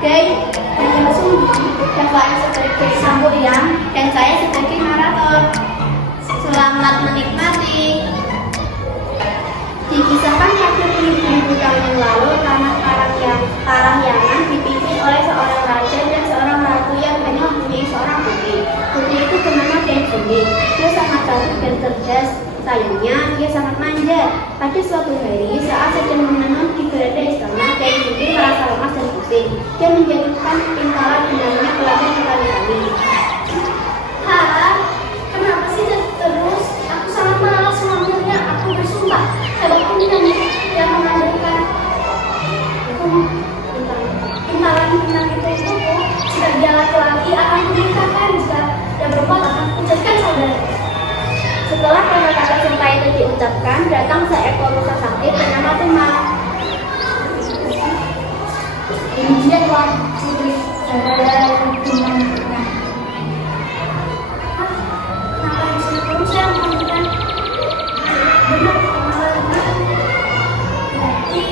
sebagai penjelasan sumbi, Bapak sebagai Samburian, dan saya sebagai narator. Selamat menikmati. Dikisahkan pada ribu-ribu tahun yang lalu, tanah Parahyangan dipimpin oleh seorang raja dan seorang ratu yang hanya mempunyai seorang putri. Putri itu bernama Deng Sumi. Dia sangat cantik dan cerdas. Sayangnya, dia sangat manja. Pada suatu hari, saat sedang menenun di beranda istana, Deng Sumi merasa lemas dan pusing. Dia menjadikan pintaran benangnya pelajar berkali-kali. Kenapa sih terus? Aku sangat malas mengambilnya. Aku bersumpah. Sebab ini yang menghadirkan pintaran benang itu jika dia laki-laki akan kunikahkan, jika dia perempuan akan kucatkan saudara. Setelah kata-kata sumpah itu diucapkan, datang seekor rusa sakti bernama Tuma. Ini dia tuan putri saudara dengan kenapa disini terus yang memberikan benar berarti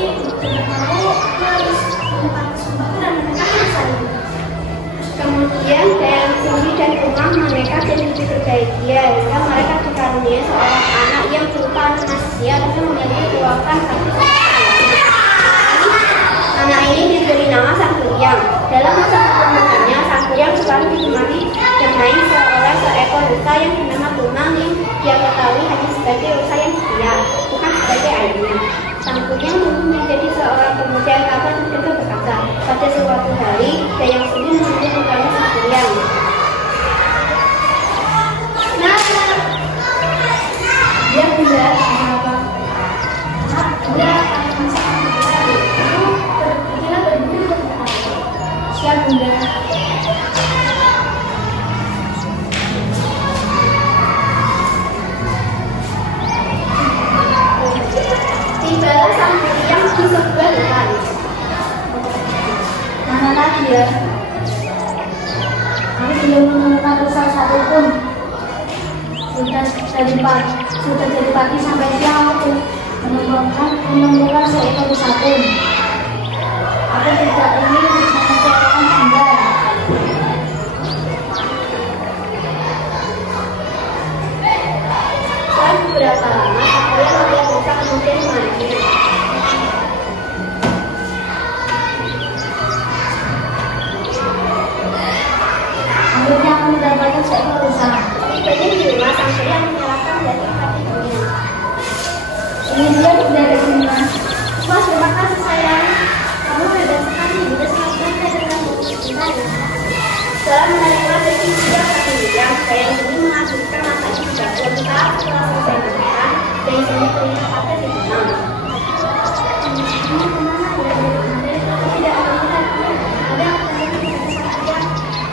tidak mau harus menempatkan sumpah dan menikahkan saya. Kemudian Deng Sumi dan Umang menikah dan hidup berbahagia hingga mereka dikaruniai seorang anak yang berupa manusia tapi memiliki keluarkan satu anak ini diberi nama Sang Kuryang. Dalam masa perkembangannya, Sang Kuryang selalu ditemani dengan oleh seekor rusa yang bernama Tumang yang dia ketahui hanya sebagai rusa yang setia, bukan sebagai ayahnya. Sang Kuryang tumbuh menjadi seorang pemuda yang tabah dan juga berkasa. Pada suatu hari, Dayang Sumi menuju putranya Sang Kuryang. Dia tidak apa dia akan berpikiran berburu siap bunda. Tibalah Sang Kuryang di sebuah hutan. Mana lagi ya? Aku belum menemukan rusa satupun. Sudah jadi pagi sampai siang aku menemukan seekor rusa pun. Aku tidak ingin mengecewakan bunda. Setelah beberapa lama, Sang Kuryang melihat rusa kemudian mati. Akhirnya aku mendapatkan seekor rusa. Tibanya di rumah, Sang Kuryang menyerahkan daging pada ibunya. Ini dia bunda dagingnya. Mas, terima kasih sayang. Kamu hebat sekali, Bunda sangat bangga dengan cinta ya. Setelah menerima daging dia Sang Kuryang, Dayang Sumi menghasilkan masaknya juga. Setelah selesai makan, Dayang Sumi teringat pada Tumang. Ini kemana ya? Aku tidak melihatnya. Ada yang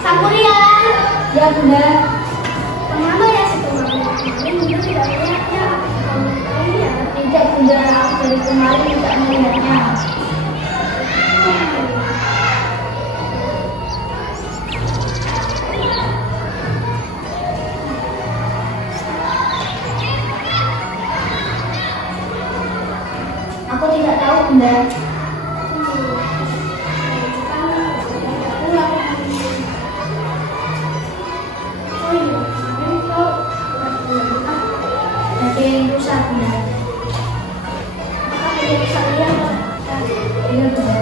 Sang Kuryang! ya bunda. Kemana ya si Tumang? Ini Bunda tidak melihatnya. Iya. Tidak bunda, aku dari kemarin tidak melihatnya. Aku tidak tahu bunda. Daging rusa bunda. Iya bunda.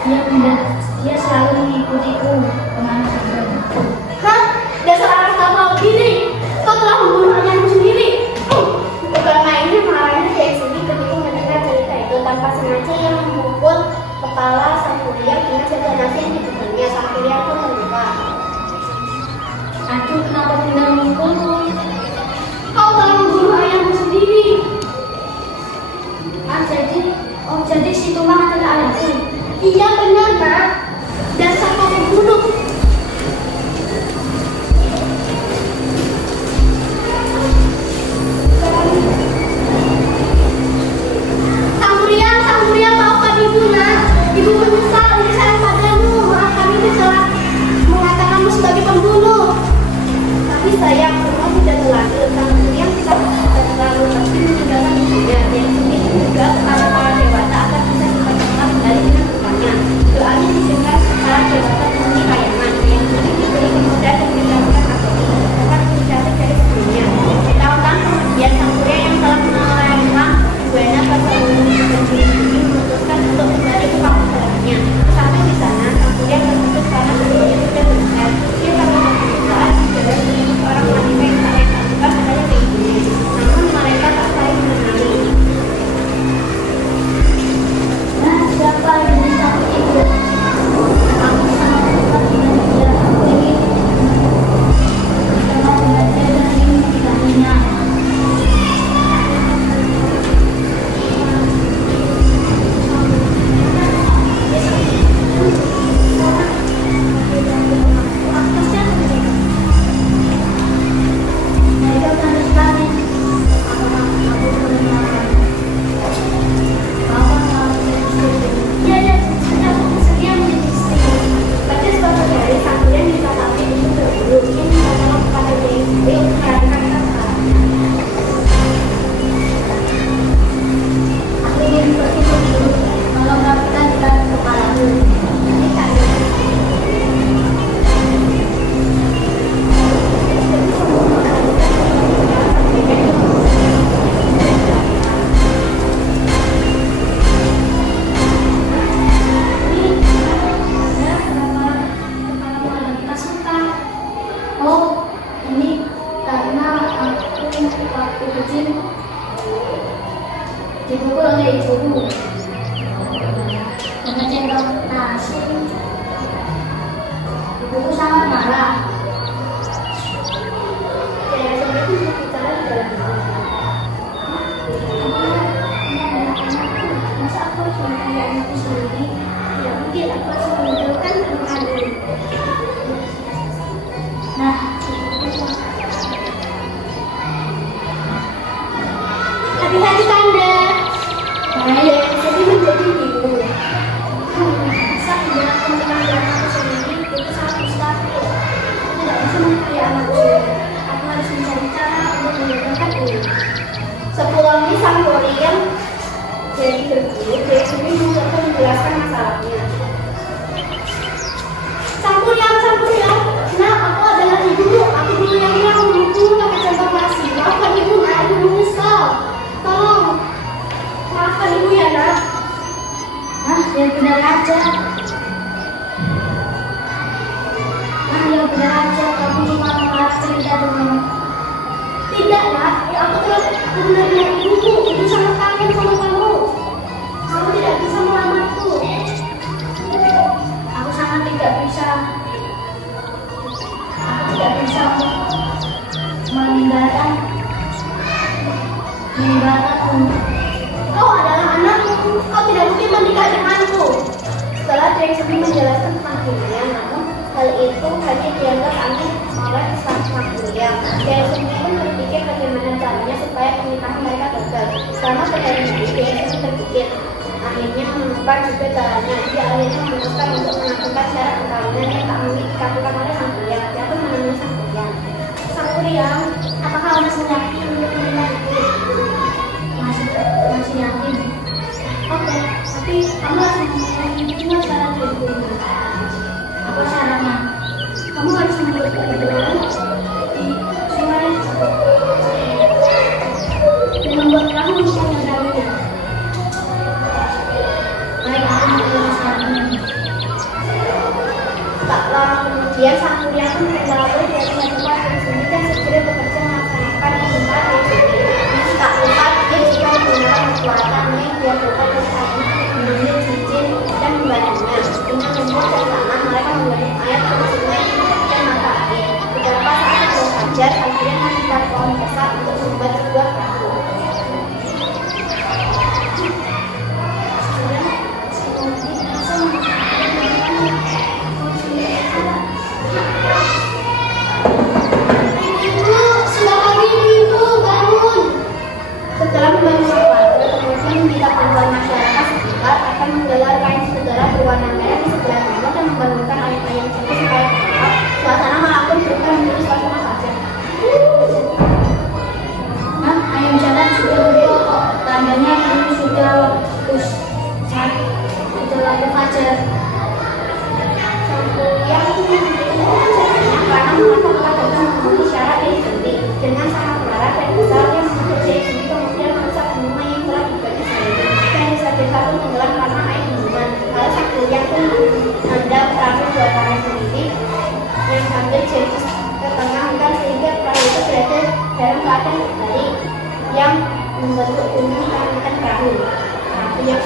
Iya bunda, dia selalu mengikutiku kemana-mana. Hah? Dasar anak tak tahu diri. Kau telah membunuh anakmu sendiri. Bukan mainnya marahnya Dayang Sumi ketika mendengar cerita itu. Tanpa sengaja ia memukul kepala Sang Kuryang dengan sebuah nasi yang diberinya. Sang Kuryang pun terluka. Aduh, kenapa bunda memukulku? Kau telah membunuh ayahmu sendiri. Jadi si Tumang adalah ayahku. Iya benar, Nak. Dasar kau pembunuh. Sang Kuryang, maafkan ibu, Nak. Ibu menyesal ini sayang padamu. Maaf kami telah mengatakanmu sebagai pembunuh. Tapi sayang, semua sudah terlanjur. Sang Kuryang tidak masih menunjukkan adu-adu. Nah, Hati-hati Kanda. Bahaya, jadi menjadi bingung. masa tidak meninggalkan aku sendiri itu sangat mustahil. Aku tidak bisa mempercayai anakku sendiri. Aku harus mencari cara untuk menggunakan ini. Sepulangnya sang Korean jadi berburu, dia sendiri mencoba menjelaskan masalahnya. Sang Kuryang, nah aku adalah ibumu. Aku dulu yang bilang membunuhmu pakai centang nasi. Maafkan ibu, nah aku menyesal. Tolong, maafkan ibu ya nak. Nah, yang benar aja. Nah, yang benar aja. Kamu cuma mengarah cerita dengan Tidak nak, ya aku terus benar-benar ibuku. Ibu sangat kangen sama kamu. Kamu tidak bisa melamarku. aku sangat tidak bisa. Aku tidak bisa meninggalkan Kau adalah anakku, kau tidak mungkin menikah denganku. Setelah Jeng Semi menjelaskan tentang dirinya, namun hal itu hanya dianggap aneh oleh sang Kuryang. Jeng Semi pun berpikir bagaimana caranya supaya pernikahan mereka gagal. Selama berhari-hari, Jeng Semi berpikir akhirnya menemukan juga caranya. Dia akhirnya memutuskan untuk melakukan syarat perkawinan yang tak mungkin dikabulkan oleh sang Kuryang. Dia pun menemui sang Kuryang. Sang Kuryang, apakah kau masih yakin untuk menikah itu? masih yakin. Oke, tapi kamu harus memiliki syarat berikutnya. Apa syaratnya? Kamu harus membuat kebenaran di sungai dan membuat kamu bisa mengendalunya. Baik, aku menerima syaratnya. Tak lama kemudian sang Kuryang pun mengetahui dari tempat yang sini dan segera bekerja melaksanakan perintah yang sini. Tak lupa dia juga menggunakan kekuatannya yang dia dapat dari ayah mengambil cincin dan membantunya. Dengan membuat dari tanah mereka membuat ayat ke sungai dan mata air. Beberapa saat setelah fajar, akhirnya mengikat pohon besar untuk membuat sebuah perahu. Setelah membantu warga, kemudian meminta bantuan masyarakat sekitar akan menggelar kain segala berwarna merah di sebelah tembok dan membangunkan ayam-ayam cantik supaya tetap. Suasana malam pun berubah menjadi suasana fajar. Nah, ayam jalan sudah berkokok. Tandanya ini sudah waktu fajar. Sang Kuryang karena merasa telah gagal memenuhi syarat yang penting. Dengan sangat marah dan besar yang mengerjai ini kemudian merusak bunga yang telah dibagi sendiri. Dan desa-desa pun tenggelam karena air bendungan. Lalu sang Kuryang pun menandang perahu buatannya sendiri yang sambil jadi ke tengah hutan sehingga perahu itu berada dalam keadaan terbalik yang membentuk bunyi ikan perahu. Perahu yang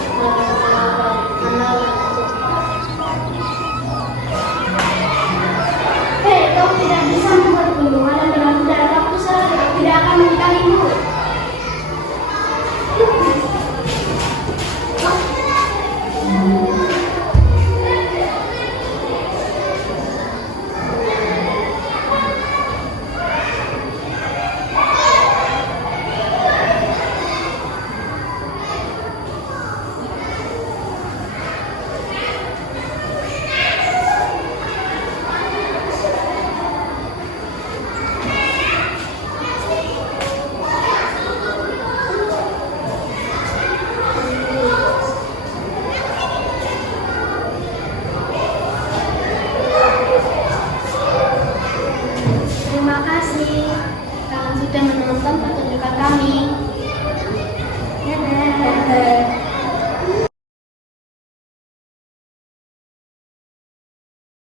Hei, kau tidak bisa membuat bendungan dan dengan dalam waktu sehari aku tidak akan menikahimu. Terima kasih kalian sudah menonton pertunjukan kami. Dadah.